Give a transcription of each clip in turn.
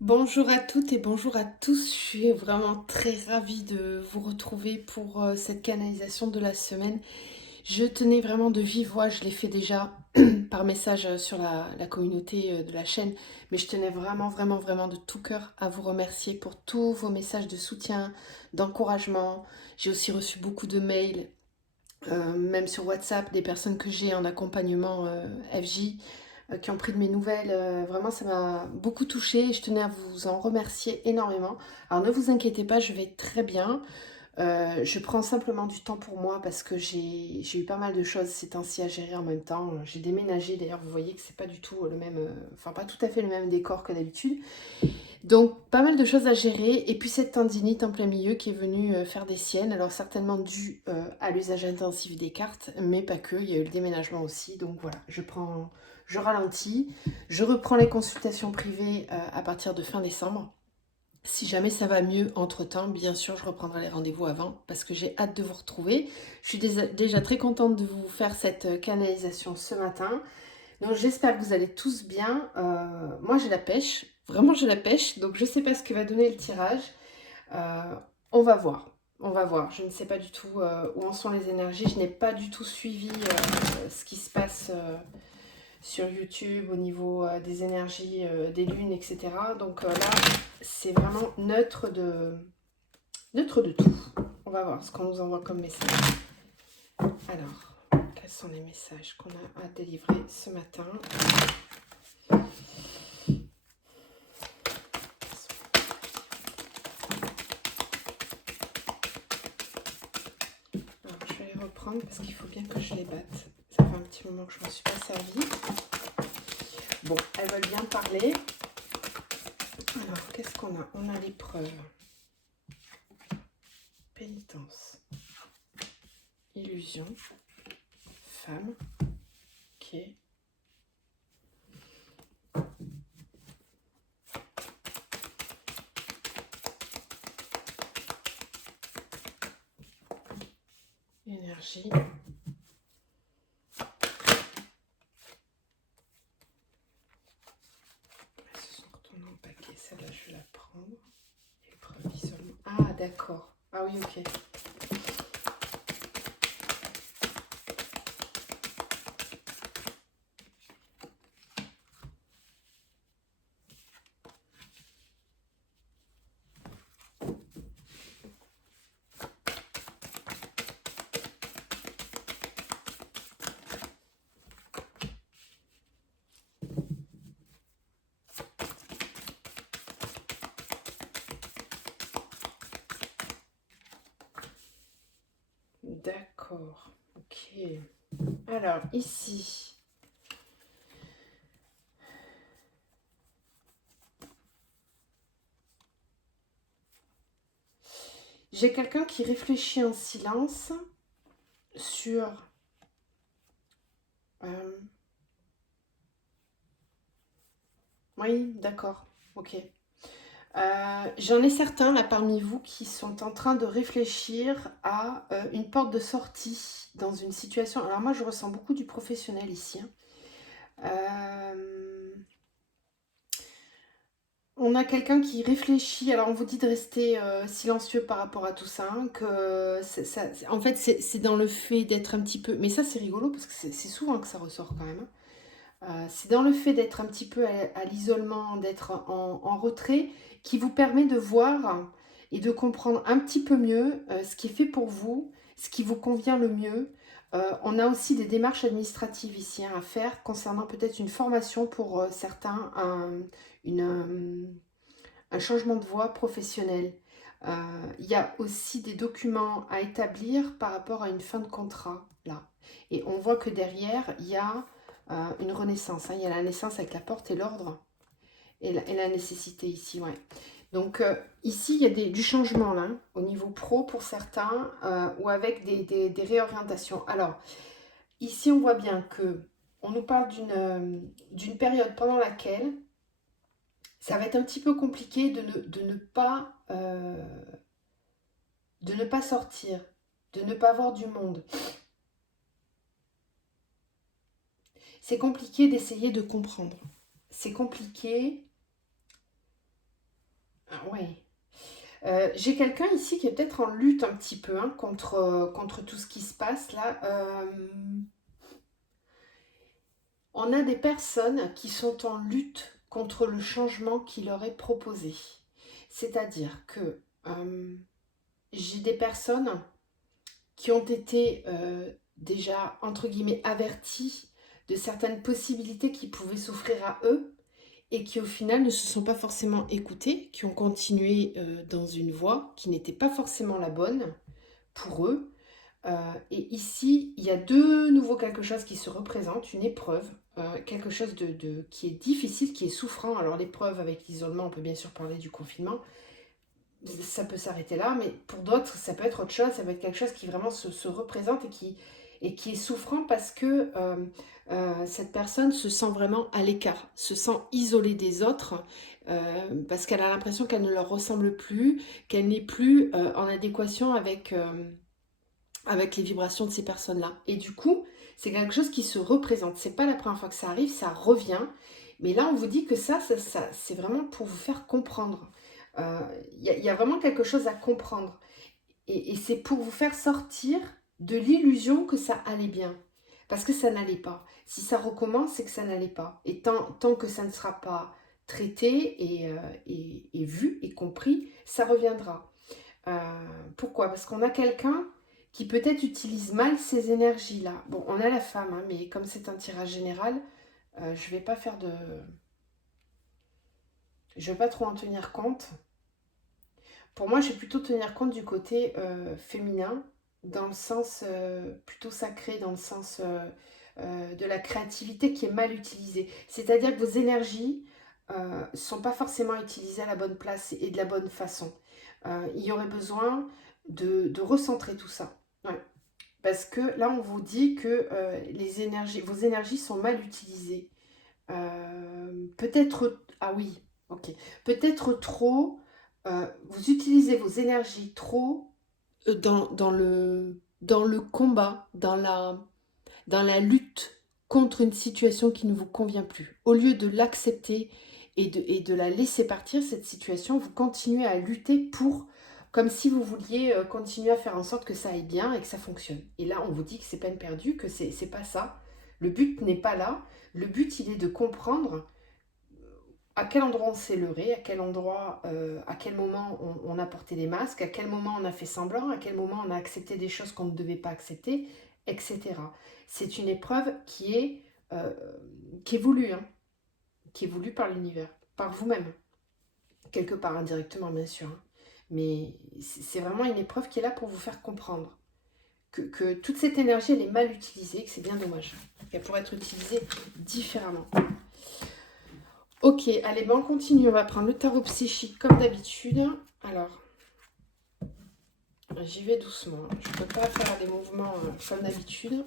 Bonjour à toutes et bonjour à tous. Je suis vraiment très ravie de vous retrouver pour cette canalisation de la semaine. Je tenais vraiment de vive voix, je l'ai fait déjà par message sur la communauté de la chaîne, mais je tenais vraiment de tout cœur à vous remercier pour tous vos messages de soutien, d'encouragement. J'ai aussi reçu beaucoup de mails, même sur WhatsApp, des personnes que j'ai en accompagnement FJ qui ont pris de mes nouvelles. Vraiment, ça m'a beaucoup touchée et je tenais à vous en remercier énormément. Alors ne vous inquiétez pas, je vais très bien. Je prends simplement du temps pour moi parce que j'ai eu pas mal de choses ces temps-ci à gérer en même temps. J'ai déménagé, d'ailleurs, vous voyez que c'est pas du tout le même, enfin pas tout à fait le même décor que d'habitude. Donc pas mal de choses à gérer et puis cette tendinite en plein milieu qui est venue faire des siennes, alors certainement due à l'usage intensif des cartes, mais pas que, il y a eu le déménagement aussi, donc voilà, je ralentis, je reprends les consultations privées à partir de fin décembre. Si jamais ça va mieux entre-temps, bien sûr, je reprendrai les rendez-vous avant parce que j'ai hâte de vous retrouver. Je suis déjà très contente de vous faire cette canalisation ce matin. Donc j'espère que vous allez tous bien. Moi j'ai la pêche, vraiment j'ai la pêche, donc je ne sais pas ce que va donner le tirage. Euh, on va voir, on va voir. Je ne sais pas du tout où en sont les énergies. Je n'ai pas du tout suivi ce qui se passe sur YouTube au niveau des énergies, des lunes, etc. Donc là c'est vraiment neutre de tout. On va voir ce qu'on nous envoie comme message. Alors, quels sont les messages qu'on a à délivrer ce matin? Alors, je vais les reprendre parce qu'il faut bien que je les batte. Ça fait un petit moment que je ne me suis pas servie. Bon, elles veulent bien parler. Alors, qu'est-ce qu'on a? On a l'épreuve. Pénitence. Illusion. Femme. Ok. Énergie. Elles se sont retournées en paquet. Celle-là, je vais la prendre. Épreuve d'isolement. Ah, d'accord. Ah oui, ok. D'accord. Ok. Alors, ici. J'ai quelqu'un qui réfléchit en silence sur oui, d'accord, ok. J'en ai certains là parmi vous qui sont en train de réfléchir à une porte de sortie dans une situation. Alors moi je ressens beaucoup du professionnel ici, hein. On a quelqu'un qui réfléchit, alors on vous dit de rester silencieux par rapport à tout ça, hein, que en fait c'est dans le fait d'être un petit peu, mais ça c'est rigolo parce que c'est souvent que ça ressort quand même, hein. C'est dans le fait d'être un petit peu à l'isolement, d'être en retrait, qui vous permet de voir et de comprendre un petit peu mieux ce qui est fait pour vous, ce qui vous convient le mieux. On a aussi des démarches administratives ici, hein, à faire concernant peut-être une formation pour certains, un changement de voie professionnelle. Il y a aussi des documents à établir par rapport à une fin de contrat, là. Et on voit que derrière, il y a une renaissance, hein. Il y a la naissance avec la porte et l'ordre et la nécessité ici, ouais. Donc ici, il y a du changement là, hein, au niveau pro pour certains, ou avec des réorientations. Alors, ici, on voit bien que on nous parle d'une période pendant laquelle ça va être un petit peu compliqué de ne pas sortir, de ne pas voir du monde. C'est compliqué d'essayer de comprendre. C'est compliqué J'ai quelqu'un ici qui est peut-être en lutte un petit peu hein, contre tout ce qui se passe là. On a des personnes qui sont en lutte contre le changement qui leur est proposé. C'est-à-dire que j'ai des personnes qui ont été déjà, entre guillemets, averties de certaines possibilités qui pouvaient s'offrir à eux et qui au final ne se sont pas forcément écoutées, qui ont continué dans une voie qui n'était pas forcément la bonne pour eux. Et ici, il y a de nouveau quelque chose qui se représente, une épreuve, quelque chose qui est difficile, qui est souffrant. Alors l'épreuve avec l'isolement, on peut bien sûr parler du confinement, ça peut s'arrêter là, mais pour d'autres, ça peut être autre chose, ça peut être quelque chose qui vraiment se représente et qui est souffrant parce que cette personne se sent vraiment à l'écart, se sent isolée des autres, parce qu'elle a l'impression qu'elle ne leur ressemble plus, qu'elle n'est plus en adéquation avec les vibrations de ces personnes-là. Et du coup, c'est quelque chose qui se représente. C'est pas la première fois que ça arrive, ça revient. Mais là, on vous dit que ça c'est vraiment pour vous faire comprendre. Y a vraiment quelque chose à comprendre. Et c'est pour vous faire sortir de l'illusion que ça allait bien. Parce que ça n'allait pas. Si ça recommence, c'est que ça n'allait pas. Et tant que ça ne sera pas traité et vu et compris, ça reviendra. Pourquoi? Parce qu'on a quelqu'un qui peut-être utilise mal ces énergies-là. Bon, on a la femme, hein, mais comme c'est un tirage général, je vais pas faire de... Je vais pas trop en tenir compte. Pour moi, je vais plutôt tenir compte du côté féminin, dans le sens plutôt sacré, dans le sens de la créativité qui est mal utilisée. C'est-à-dire que vos énergies ne sont pas forcément utilisées à la bonne place et de la bonne façon. Il y aurait besoin de recentrer tout ça. Ouais. Parce que là, on vous dit que vos énergies sont mal utilisées. Peut-être... Ah oui, ok. Peut-être trop... vous utilisez vos énergies trop dans le combat, dans la lutte contre une situation qui ne vous convient plus. Au lieu de l'accepter et de la laisser partir, cette situation, vous continuez à lutter pour, comme si vous vouliez continuer à faire en sorte que ça aille bien et que ça fonctionne. Et là, on vous dit que c'est peine perdue, que c'est pas ça. Le but n'est pas là. Le but, il est de comprendre à quel endroit on s'est leurré, à quel endroit, à quel moment on a porté des masques, à quel moment on a fait semblant, à quel moment on a accepté des choses qu'on ne devait pas accepter, etc. C'est une épreuve euh, qui est voulue, hein, qui est voulue par l'univers, par vous-même, quelque part indirectement bien sûr. Hein. Mais c'est vraiment une épreuve qui est là pour vous faire comprendre que toute cette énergie, elle est mal utilisée, que c'est bien dommage, qu'elle pourrait être utilisée différemment. Ok, allez, ben on continue. On va prendre le tarot psychique comme d'habitude. Alors, j'y vais doucement. Je ne peux pas faire des mouvements comme d'habitude.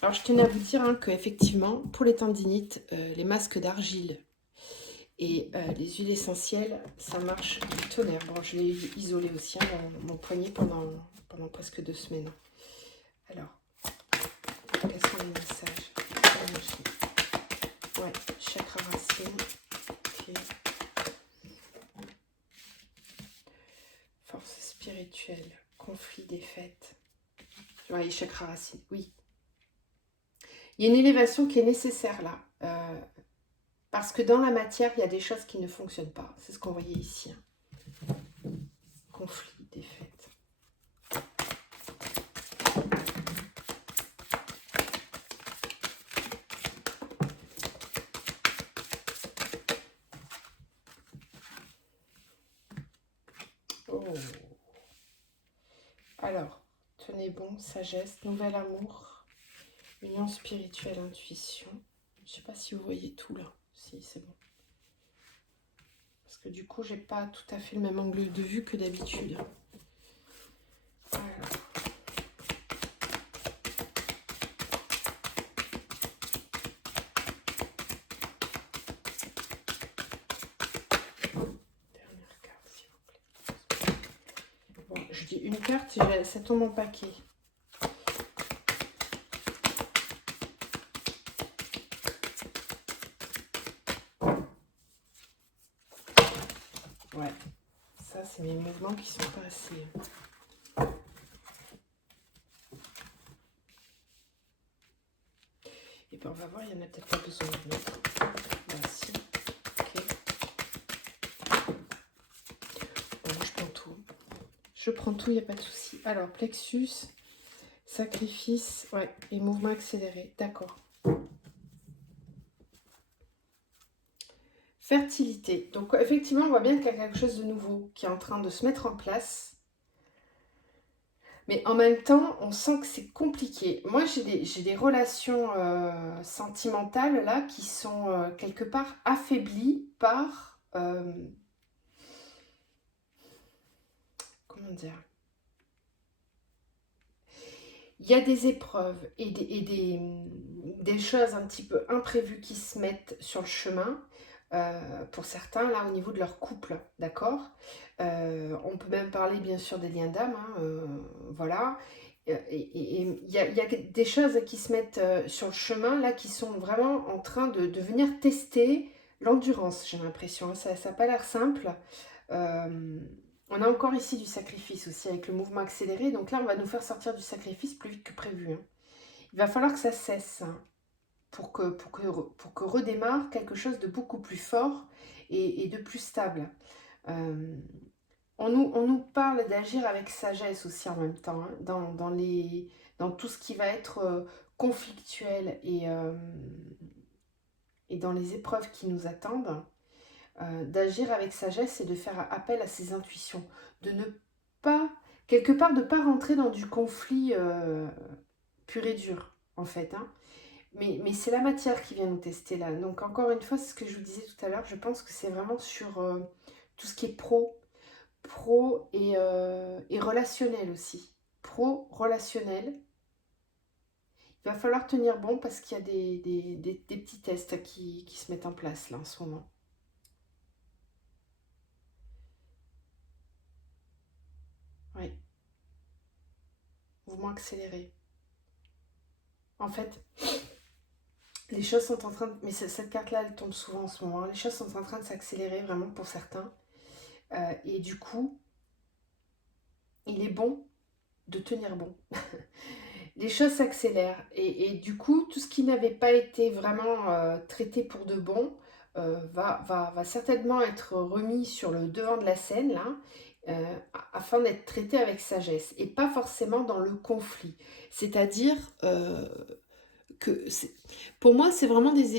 Alors, je tenais à vous dire hein, qu'effectivement, pour les tendinites, les masques d'argile et les huiles essentielles, ça marche du tonnerre. Bon, je l'ai isolé aussi, hein, mon poignet, pendant presque 2 semaines. Alors, quels sont les messages? Ouais, chakra racine. Okay. Force spirituelle, conflit, défaite. Ouais, chakra racine, oui. Il y a une élévation qui est nécessaire là. Parce que dans la matière, il y a des choses qui ne fonctionnent pas. C'est ce qu'on voyait ici. Hein. Conflit, défaite. Oh. Alors, tenez bon, sagesse, nouvel amour, union spirituelle, intuition. Je ne sais pas si vous voyez tout là. Si, c'est bon. Parce que du coup, j'ai pas tout à fait le même angle de vue que d'habitude. Alors. Dernière carte, s'il vous plaît. Bon, je dis une carte, ça tombe en paquet. Ouais, ça, c'est mes mouvements qui sont pas assez... Et puis on va voir, il y en a peut-être pas besoin de mettre. Bah si, ok. Bon, moi je prends tout. Je prends tout, il n'y a pas de souci. Alors, plexus, sacrifice, ouais, et mouvement accéléré, d'accord. Fertilité. Donc effectivement, on voit bien qu'il y a quelque chose de nouveau qui est en train de se mettre en place. Mais en même temps, on sent que c'est compliqué. Moi, j'ai des relations sentimentales là qui sont quelque part affaiblies par... comment dire? Il y a des épreuves et des choses un petit peu imprévues qui se mettent sur le chemin, pour certains, là, au niveau de leur couple, d'accord. On peut même parler, bien sûr, des liens d'âme, hein, voilà. Et il y a des choses qui se mettent sur le chemin, là, qui sont vraiment en train de venir tester l'endurance, j'ai l'impression. Ça n'a pas l'air simple. Euh, on a encore ici du sacrifice aussi avec le mouvement accéléré. Donc là, on va nous faire sortir du sacrifice plus vite que prévu, hein. Il va falloir que ça cesse, hein, pour que redémarre quelque chose de beaucoup plus fort et de plus stable. Euh, on nous parle d'agir avec sagesse aussi en même temps, hein, dans tout ce qui va être conflictuel et dans les épreuves qui nous attendent. D'agir avec sagesse et de faire appel à ses intuitions, de ne pas, quelque part, de ne pas rentrer dans du conflit pur et dur, en fait, hein. Mais c'est la matière qui vient nous tester là. Donc encore une fois, c'est ce que je vous disais tout à l'heure, je pense que c'est vraiment sur tout ce qui est pro et relationnel aussi. Pro, relationnel. Il va falloir tenir bon parce qu'il y a des petits tests qui se mettent en place là en ce moment. Oui, mouvement accéléré. En fait, les choses sont en train de... Mais cette carte-là, elle tombe souvent en ce moment. Les choses sont en train de s'accélérer vraiment pour certains. Et du coup, il est bon de tenir bon. Les choses s'accélèrent. Et du coup, tout ce qui n'avait pas été vraiment traité pour de bon va certainement être remis sur le devant de la scène, là, afin d'être traité avec sagesse. Et pas forcément dans le conflit. C'est-à-dire... que pour moi, c'est vraiment des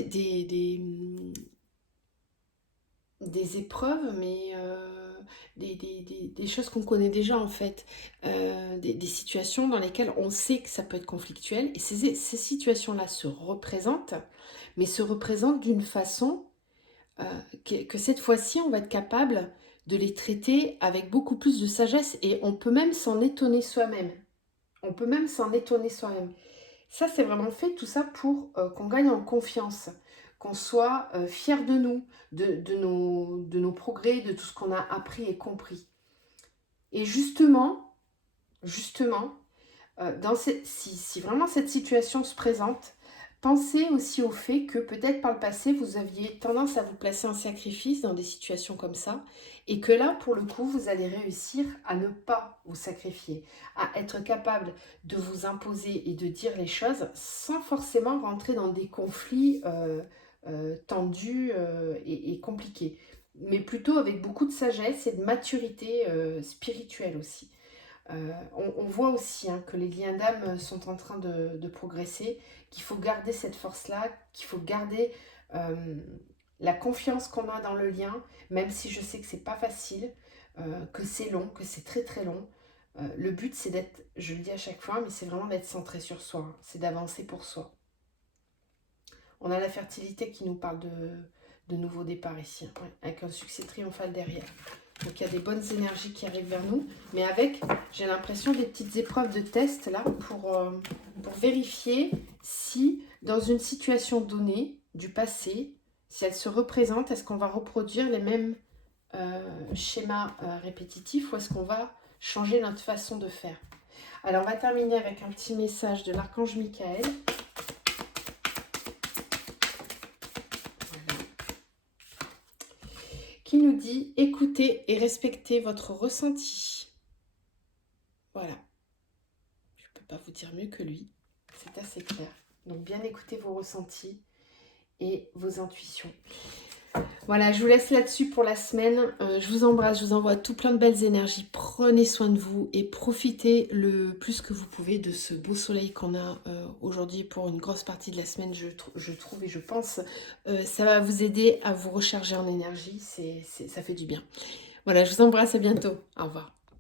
épreuves, mais des choses qu'on connaît déjà en fait. Des situations dans lesquelles on sait que ça peut être conflictuel. Et ces situations-là se représentent, mais se représentent d'une façon que cette fois-ci, on va être capable de les traiter avec beaucoup plus de sagesse. Et on peut même s'en étonner soi-même. On peut même s'en étonner soi-même. Ça, c'est vraiment fait tout ça pour qu'on gagne en confiance, qu'on soit fier de nous, de nos progrès, de tout ce qu'on a appris et compris. Et justement, si vraiment cette situation se présente, pensez aussi au fait que peut-être par le passé, vous aviez tendance à vous placer en sacrifice dans des situations comme ça, et que là, pour le coup, vous allez réussir à ne pas vous sacrifier, à être capable de vous imposer et de dire les choses sans forcément rentrer dans des conflits tendus et compliqués, mais plutôt avec beaucoup de sagesse et de maturité spirituelle aussi. On voit aussi, hein, que les liens d'âme sont en train de progresser, qu'il faut garder cette force-là, qu'il faut garder euh, la confiance qu'on a dans le lien, même si je sais que c'est pas facile, que c'est long, que c'est très très long. Le but, c'est d'être, je le dis à chaque fois, mais c'est vraiment d'être centré sur soi, hein, c'est d'avancer pour soi. On a la fertilité qui nous parle de nouveau départ ici, hein, ouais, avec un succès triomphal derrière. Donc il y a des bonnes énergies qui arrivent vers nous, mais avec, j'ai l'impression, des petites épreuves de test là pour vérifier si, dans une situation donnée du passé, si elle se représente, est-ce qu'on va reproduire les mêmes schémas répétitifs ou est-ce qu'on va changer notre façon de faire. Alors on va terminer avec un petit message de l'archange Michael. qui nous dit: «Écoutez et respectez votre ressenti». Voilà, je ne peux pas vous dire mieux que lui, c'est assez clair. Donc bien écouter vos ressentis et vos intuitions. Voilà, je vous laisse là-dessus pour la semaine. Je vous embrasse, je vous envoie tout plein de belles énergies. Prenez soin de vous et profitez le plus que vous pouvez de ce beau soleil qu'on a aujourd'hui pour une grosse partie de la semaine, je trouve et je pense. Ça va vous aider à vous recharger en énergie, ça fait du bien. Voilà, je vous embrasse, à bientôt. Au revoir.